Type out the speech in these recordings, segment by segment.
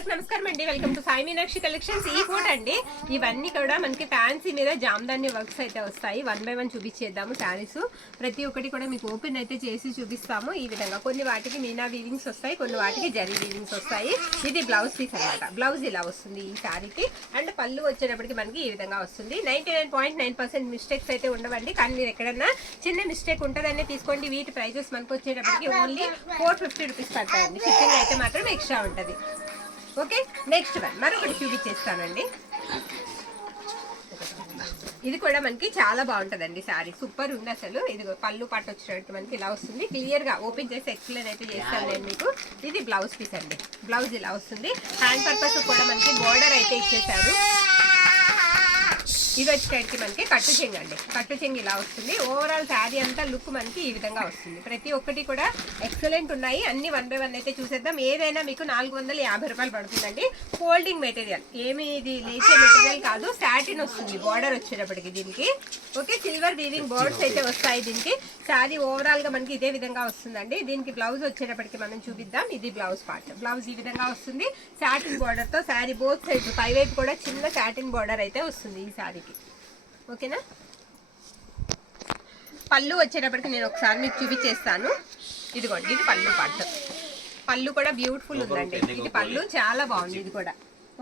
అందరికి నమస్కారం అండి. Welcome to Sai Meenakshi collections. ఈ ఫోటో అండి, ఇవన్నీ కూడా మనకి ఫ్యాన్సీ మీద జామ్దాని వర్క్స్ అయితే వస్తాయి. 1 by 1 చూపించేద్దాము. శారీస్ ప్రతి ఒక్కటి కూడా మీకు ఓపెన్ అయితే చేసి చూపిస్తాము. ఈ విధంగా కొన్ని వాటికి మీనా వీవింగ్స్ వస్తాయి, కొన్ని వాటికి జరీ వీవింగ్స్ వస్తాయి. ఇది బ్లౌజ్ పీస్ అనమాట. బ్లౌజ్ ఇలా వస్తుంది ఈ శారీకి. అండ్ పళ్ళు వచ్చేటప్పటికి మనకి ఈ విధంగా వస్తుంది. 99.9% మిస్టేక్స్ అయితే ఉండవండి. కానీ మీరు ఎక్కడన్నా చిన్న మిస్టేక్ ఉంటుందనే తీసుకోండి. వీటి ప్రైజెస్ మనకు వచ్చేటప్పటికి ఓన్లీ 450 రూపీస్ పడతాయండి. షిప్పింగ్ అయితే మాత్రం ఎక్స్ట్రా ఉంటుంది. ఓకే, నెక్స్ట్ వన్ మరొకటి చూపించేస్తానండి. ఇది కూడా మనకి చాలా బాగుంటుందండి. శారీ సూపర్ ఉంది అసలు. ఇది పళ్ళు పట్టు వచ్చినట్టు మనకి ఇలా వస్తుంది. క్లియర్ గా ఓపెన్ చేసి ఎక్స్ప్లెయిన్ అయితే చేస్తాను నేను మీకు. ఇది బ్లౌజ్ పీస్ అండి. బ్లౌజ్ ఇలా వస్తుంది. హ్యాండ్ పర్పస్ కూడా మనకి బోర్డర్ అయితే ఇచ్చేసారు. ఇది వచ్చేటికి మనకి కట్టు చెంగు అండి. కట్టు చెంగు ఇలా వస్తుంది. ఓవరాల్ శారీ అంతా లుక్ మనకి ఈ విధంగా వస్తుంది. ప్రతి ఒక్కటి కూడా ఎక్సలెంట్ ఉన్నాయి. అన్ని 1 by 1 అయితే చూసేద్దాం. ఏదైనా మీకు 450 రూపాయలు పడుతుందండి. ఫోల్డింగ్ మెటీరియల్, ఏమి ఇది లేచే మెటీరియల్ కాదు. సాటిన్ వస్తుంది బోర్డర్ వచ్చేటప్పటికి దీనికి. ఓకే, సిల్వర్ వీవింగ్ బోర్డ్స్ అయితే వస్తాయి దీనికి. శారీ ఓవరాల్ గా మనకి ఇదే విధంగా వస్తుందండి. దీనికి బ్లౌజ్ వచ్చేటప్పటికి మనం చూపిద్దాం. ఇది బ్లౌజ్ పార్ట్. బ్లౌజ్ ఈ విధంగా వస్తుంది. సాటిన్ బోర్డర్ తో శారీ బోత్ సైడ్ పై వైపు కూడా చిన్న సాటిన్ బోర్డర్ అయితే వస్తుంది ఈ శారీకి. ఓకేనా, పళ్ళు వచ్చేటప్పటికి నేను ఒకసారి మీకు చూపించేస్తాను. ఇదిగోండి, ఇది పళ్ళు పార్ట్. పళ్ళు కూడా బ్యూటిఫుల్ ఉందండి. ఇది పళ్ళు చాలా బాగుంది ఇది కూడా.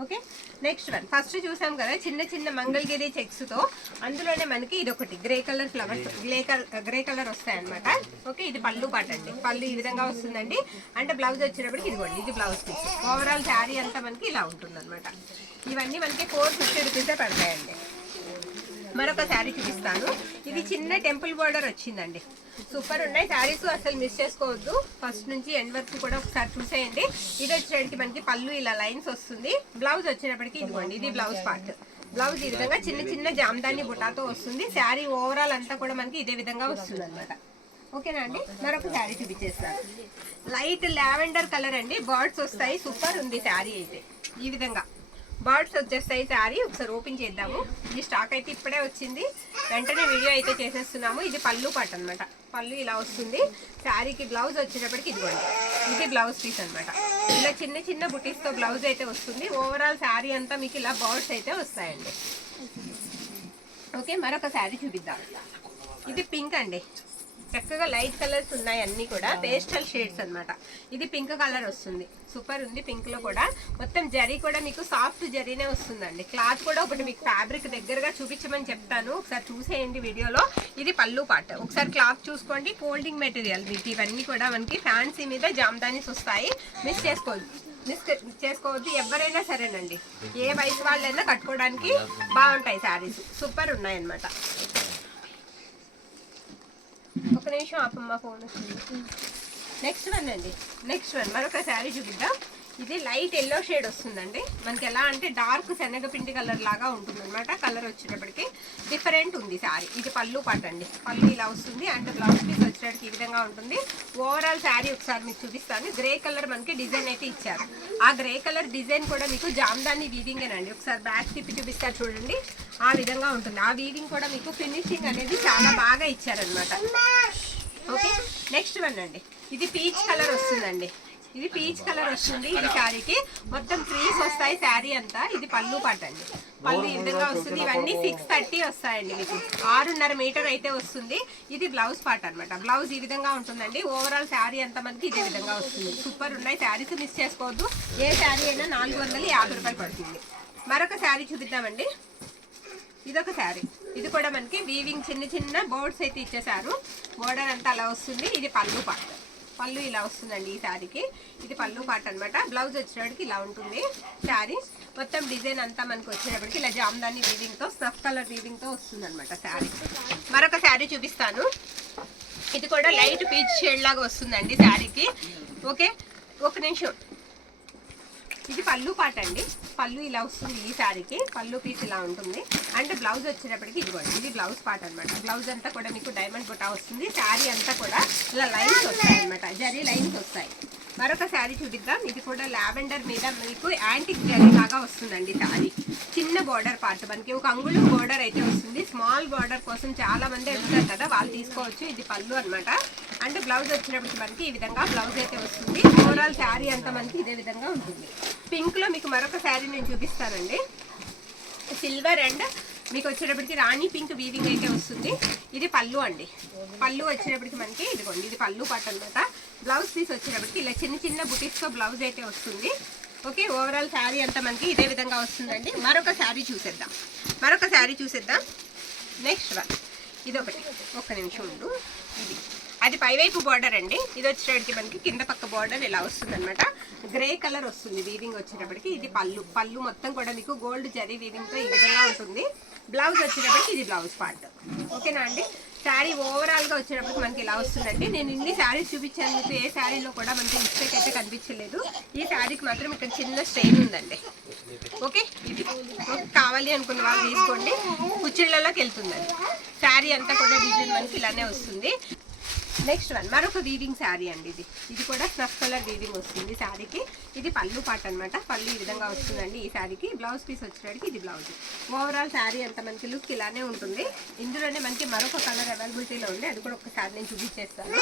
ఓకే, నెక్స్ట్ వన్ ఫస్ట్ చూసాం కదా చిన్న చిన్న మంగళగిరి చెక్స్ తో. అందులోనే మనకి ఇది ఒకటి grey colour flowers, grey colour వస్తాయి అనమాట. ఓకే, ఇది పళ్ళు పాట అండి. పళ్ళు ఈ విధంగా వస్తుందండి. అంటే బ్లౌజ్ వచ్చేటప్పటికి ఇదిగోండి, ఇది బ్లౌజ్ పీస్. ఓవరాల్ శారీ అంతా మనకి ఇలా ఉంటుంది అనమాట. ఇవన్నీ మనకి 450 రూపీసే పడతాయండి. మరొక శారీ చూపిస్తాను. ఇది చిన్న టెంపుల్ బోర్డర్ వచ్చిందండి. సూపర్ ఉన్నాయి శారీస్, అసలు మిస్ చేసుకోవద్దు. ఫస్ట్ నుంచి ఎండ్ వరకు కూడా ఒకసారి చూసేయండి. ఇది వచ్చేటికి మనకి పళ్ళు ఇలా లైన్స్ వస్తుంది. బ్లౌజ్ వచ్చేటప్పటికి ఇదిగోండి, ఇది బ్లౌజ్ పార్ట్. బ్లౌజ్ ఈ విధంగా చిన్న చిన్న జామ్దాని బుటాతో వస్తుంది. శారీ ఓవరాల్ అంతా కూడా మనకి ఇదే విధంగా వస్తుంది అనమాట. ఓకేనా అండి, మరొక శారీ చూపించేస్తాను. లైట్ లావెండర్ కలర్ అండి. బర్డ్స్ వస్తాయి. సూపర్ ఉంది శారీ అయితే. ఈ విధంగా బర్డ్స్ వచ్చేస్తాయి శారీ. ఒకసారి ఓపెన్ చేద్దాము. ఈ స్టాక్ అయితే ఇప్పుడే వచ్చింది. వెంటనే వీడియో అయితే చేసేస్తున్నాము. ఇది పళ్ళు పాట అనమాట. పళ్ళు ఇలా వస్తుంది. శారీకి బ్లౌజ్ వచ్చేటప్పటికి ఇదిగోండి, ఇది బ్లౌజ్ పీస్ అనమాట. ఇలా చిన్న చిన్న బుటీస్తో బ్లౌజ్ అయితే వస్తుంది. ఓవరాల్ శారీ అంతా మీకు ఇలా బర్డ్స్ అయితే వస్తాయండి. ఓకే, మరొక శారీ చూపిద్దాం. ఇది పింక్ అండి. చక్కగా లైట్ కలర్స్ ఉన్నాయి, అన్ని కూడా పేస్టల్ షేడ్స్ అనమాట. ఇది పింక్ కలర్ వస్తుంది. సూపర్ ఉంది. పింక్ లో కూడా మొత్తం జరీ కూడా మీకు సాఫ్ట్ జరీనే వస్తుందండి. క్లాత్ కూడా ఒకటి మీకు ఫ్యాబ్రిక్ దగ్గరగా చూపించమని చెప్తాను, ఒకసారి చూసేయండి వీడియోలో. ఇది పళ్ళు పాట. ఒకసారి క్లాత్ చూసుకోండి. ఫోల్డింగ్ మెటీరియల్ మీకు ఇవన్నీ కూడా మనకి ఫ్యాన్సీ మీద జామ్దానీస్ వస్తాయి. మిస్ చేసుకోవద్దు ఎవరైనా సరేనండి. ఏ వయసు వాళ్ళైనా కట్టుకోవడానికి బాగుంటాయి శారీస్. సూపర్ ఉన్నాయి అన్నమాట. ఒక నిమిషం ఆపమ్మ, ఫోన్ వస్తుంది. నెక్స్ట్ వన్ అండి. నెక్స్ట్ వన్ మరొక శారీ చూపిద్దాం. ఇది లైట్ ఎల్లో షేడ్ వస్తుందండి. మనకి ఎలా అంటే డార్క్ శనగపిండి కలర్ లాగా ఉంటుంది అనమాట. కలర్ వచ్చేటప్పటికి డిఫరెంట్ ఉంది శారీ. ఇది పళ్ళు పాట అండి. పళ్ళు ఇలా వస్తుంది. అంటే బ్లౌజ్ పీస్ వచ్చేటప్పటికి ఈ విధంగా ఉంటుంది. ఓవరాల్ శారీ ఒకసారి మీకు చూపిస్తాను. గ్రే కలర్ మనకి డిజైన్ అయితే ఇచ్చారు. ఆ గ్రే కలర్ డిజైన్ కూడా మీకు జామ్దాని వీవింగ్ అండి. ఒకసారి బ్యాక్ తిప్పి చూపిస్తారు చూడండి. ఆ విధంగా ఉంటుంది. ఆ వీవింగ్ కూడా మీకు ఫినిషింగ్ అనేది చాలా బాగా ఇచ్చారనమాట. ఓకే, నెక్స్ట్ వన్ అండి. ఇది పీచ్ కలర్ వస్తుందండి. ఇది పీచ్ కలర్ వస్తుంది. ఇది శారీకి మొత్తం ట్రీస్ వస్తాయి శారీ అంతా. ఇది పళ్ళు పాట అండి. పళ్ళు ఈ విధంగా వస్తుంది. ఇవన్నీ 630 వస్తాయండి. మీకు 6.5 మీటర్ అయితే వస్తుంది. ఇది బ్లౌజ్ పార్ట్ అనమాట. బ్లౌజ్ ఈ విధంగా ఉంటుందండి. ఓవరాల్ శారీ అంతా మనకి ఇదే విధంగా వస్తుంది. సూపర్ ఉన్నాయి శారీస్, మిస్ చేసుకోవద్దు. ఏ శారీ అయినా 450 రూపాయలు పడుతుంది. మరొక శారీ చూపిద్దామండి. ఇదొక శారీ. ఇది కూడా మనకి వీవింగ్ చిన్న చిన్న బోర్డ్స్ అయితే ఇచ్చేసారు. బోర్డర్ అంతా అలా వస్తుంది. ఇది పళ్ళు పార్ట్. పళ్ళు ఇలా వస్తుందండి ఈ శారీకి. ఇది పళ్ళు పార్ట్ అనమాట. బ్లౌజ్ వచ్చేటప్పటికి ఇలా ఉంటుంది శారీ. మొత్తం డిజైన్ అంతా మనకు వచ్చేటప్పటికి ఇలా జామ్దాని వీవింగ్తో, స్నఫ్ కలర్ వీవింగ్తో వస్తుంది అనమాట శారీ. మరొక శారీ చూపిస్తాను. ఇది కూడా లైట్ పీచ్ షేడ్ లాగా వస్తుందండి శారీకి. ఓకే, ఒక నిమిషం. ఇది పళ్ళు పాట అండి. పళ్ళు ఇలా వస్తుంది ఈ శారీకి. పళ్ళు పీస్ ఇలా ఉంటుంది. అండ్ బ్లౌజ్ వచ్చేటప్పటికి ఇదిగోండి, ఇది బ్లౌజ్ పార్ట్ అనమాట. బ్లౌజ్ అంతా కూడా మీకు డైమండ్ బుటా వస్తుంది. శారీ అంతా కూడా ఇలా లైన్స్ వస్తాయి అనమాట. జరీ లైన్స్ వస్తాయి. మరొక శారీ చూపిద్దాం. ఇది కూడా లావెండర్ మీద మీకు యాంటిక్ జరీ లాగా వస్తుందండి శారీ. చిన్న బార్డర్ పార్ట్ మనకి ఒక అంగుళం బార్డర్ అయితే వస్తుంది. స్మాల్ బార్డర్ కోసం చాలా మంది అడుగుతారు కదా, వాళ్ళు తీసుకోవచ్చు. ఇది పళ్ళు అనమాట. అండ్ బ్లౌజ్ వచ్చినప్పటికి మనకి ఈ విధంగా బ్లౌజ్ అయితే వస్తుంది. ఓవరాల్ శారీ అంతా మనకి ఇదే విధంగా ఉంటుంది. పింక్లో మీకు మరొక శారీ నేను చూపిస్తానండి. సిల్వర్ అండ్ మీకు వచ్చేటప్పటికి రాణి పింక్ వీవింగ్ అయితే వస్తుంది. ఇది పళ్ళు అండి. పళ్ళు వచ్చేటప్పటికి మనకి ఇదిగోండి, ఇది పళ్ళు పాట అనమాట. బ్లౌజ్ పీస్ వచ్చేటప్పటికి ఇలా చిన్న చిన్న బుటీస్తో బ్లౌజ్ అయితే వస్తుంది. ఓకే, ఓవరాల్ శారీ అంతా మనకి ఇదే విధంగా వస్తుందండి. మరొక శారీ చూసేద్దాం. నెక్స్ట్ వన్ ఇదొకటి, ఒక్క నిమిషం ఉండు. ఇది అది పైవైపు బార్డర్ అండి. ఇది వచ్చేటప్పటికి మనకి కింద పక్క బార్డర్ ఇలా వస్తుంది అనమాట. గ్రే కలర్ వస్తుంది వీవింగ్ వచ్చేటప్పటికి. ఇది పళ్ళు మొత్తం కూడా మీకు గోల్డ్ జరీ వీవింగ్తో ఈ విధంగా ఉంటుంది. బ్లౌజ్ వచ్చేటప్పటికి ఇది బ్లౌజ్ పార్ట్. ఓకేనా అండి. శారీ ఓవరాల్గా వచ్చేటప్పటికి మనకి ఇలా వస్తుందండి. నేను ఇన్ని శారీస్ చూపించాను మీకు, ఏ శారీలో కూడా మనకి మిస్టేక్ అయితే కనిపించలేదు. ఈ శారీకి మాత్రం ఇక్కడ చిన్న స్ట్రెయిన్ ఉందండి. ఓకే, ఇది కావాలి అనుకున్న వాళ్ళు తీసుకోండి, కుచ్చిళ్ళలోకి వెళ్తుందండి. శారీ అంతా కూడా డిజైన్ మనకి ఇలానే వస్తుంది. నెక్స్ట్ వన్ మరొక వీవింగ్ శారీ అండి. ఇది కూడా స్నఫ్ కలర్ వీవింగ్ వస్తుంది శారీకి. ఇది పళ్ళు పాట అనమాట. పళ్ళు ఈ విధంగా వస్తుందండి ఈ శారీకి. బ్లౌజ్ పీస్ వచ్చేటప్పటికి ఇది బ్లౌజ్. ఓవరాల్ శారీ అంతా మనకి లుక్ ఇలానే ఉంటుంది. ఇందులోనే మనకి మరొక కలర్ అవైలబిలిటీలో ఉంది, అది కూడా ఒకసారి నేను చూపించేస్తాను.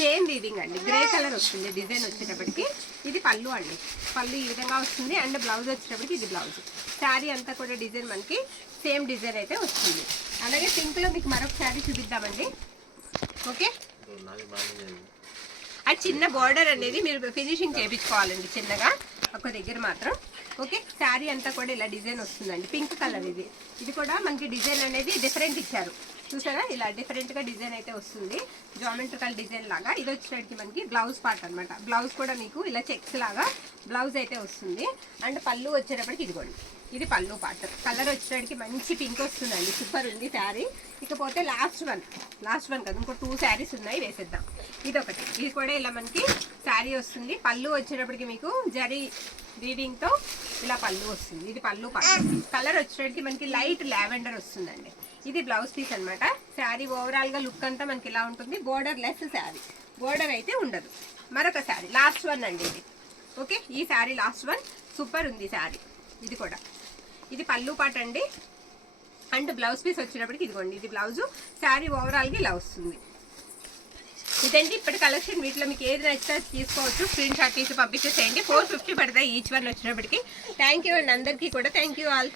సేమ్ వీవింగ్ అండి, గ్రే కలర్ వస్తుంది డిజైన్ వచ్చేటప్పటికి. ఇది పళ్ళు అండి. పళ్ళు ఈ విధంగా వస్తుంది అండ్ బ్లౌజ్ వచ్చేటప్పటికి ఇది బ్లౌజ్. శారీ అంతా కూడా డిజైన్ మనకి సేమ్ డిజైన్ అయితే వస్తుంది. అలాగే పింక్లో మీకు మరొక శారీ చూపిద్దామండి. ఓకే, అది చిన్న బార్డర్ అనేది మీరు ఫినిషింగ్ చేయించుకోవాలండి చిన్నగా ఒక దగ్గర మాత్రం. ఓకే, శారీ అంతా కూడా ఇలా డిజైన్ వస్తుందండి. పింక్ కలర్ ఇది కూడా మనకి డిజైన్ అనేది డిఫరెంట్ ఇచ్చారు, చూసారా? ఇలా డిఫరెంట్గా డిజైన్ అయితే వస్తుంది, జామెట్రికల్ డిజైన్ లాగా. ఇది వచ్చేటప్పటికి మనకి బ్లౌజ్ పార్ట్ అనమాట. బ్లౌజ్ కూడా మీకు ఇలా చెక్స్ లాగా బ్లౌజ్ అయితే వస్తుంది. అండ్ పళ్ళు వచ్చేటప్పటికి ఇదిగోండి, ఇది పళ్ళు పార్ట్. కలర్ వచ్చేటప్పటికి మంచి పింక్ వస్తుందండి, సూపర్ ఉంది శారీ. ఇకపోతే లాస్ట్ వన్ కదా, ఇంకో 2 శారీస్ ఉన్నాయి, వేసేద్దాం. ఇదొకటి, ఇది కూడా ఇలా మనకి శారీ వస్తుంది. పళ్ళు వచ్చేటప్పటికి మీకు జరీ వీవింగ్తో ఇలా పళ్ళు వస్తుంది. ఇది పళ్ళు పార్ట్. కలర్ వచ్చేటప్పటికి మనకి లైట్ లావెండర్ వస్తుందండి. ఇది బ్లౌజ్ పీస్ అనమాట. శారీ ఓవరాల్గా లుక్ అంతా మనకి ఇలా ఉంటుంది. బోర్డర్ లెస్ శారీ, బోర్డర్ అయితే ఉండదు. మరొక శారీ లాస్ట్ వన్ అండి ఇది. ఓకే, ఈ శారీ లాస్ట్ వన్, సూపర్ ఉంది శారీ. ఇది కూడా ఇది పళ్ళు పాట అండి. అండ్ బ్లౌజ్ పీస్ వచ్చేటప్పటికి ఇదిగోండి, ఇది బ్లౌజు. శారీ ఓవరాల్గా ఇలా వస్తుంది. ఇదండి ఇప్పటి కలెక్షన్. వీటిలో మీకు ఏది నచ్చితే తీసుకోవచ్చు, స్క్రీన్ షాట్ తీసి పంపించేసేయండి. 450 పడతాయి ఈచ్ వన్ వచ్చేటప్పటికి. థ్యాంక్ యూ అండి అందరికీ కూడా. Thank you all.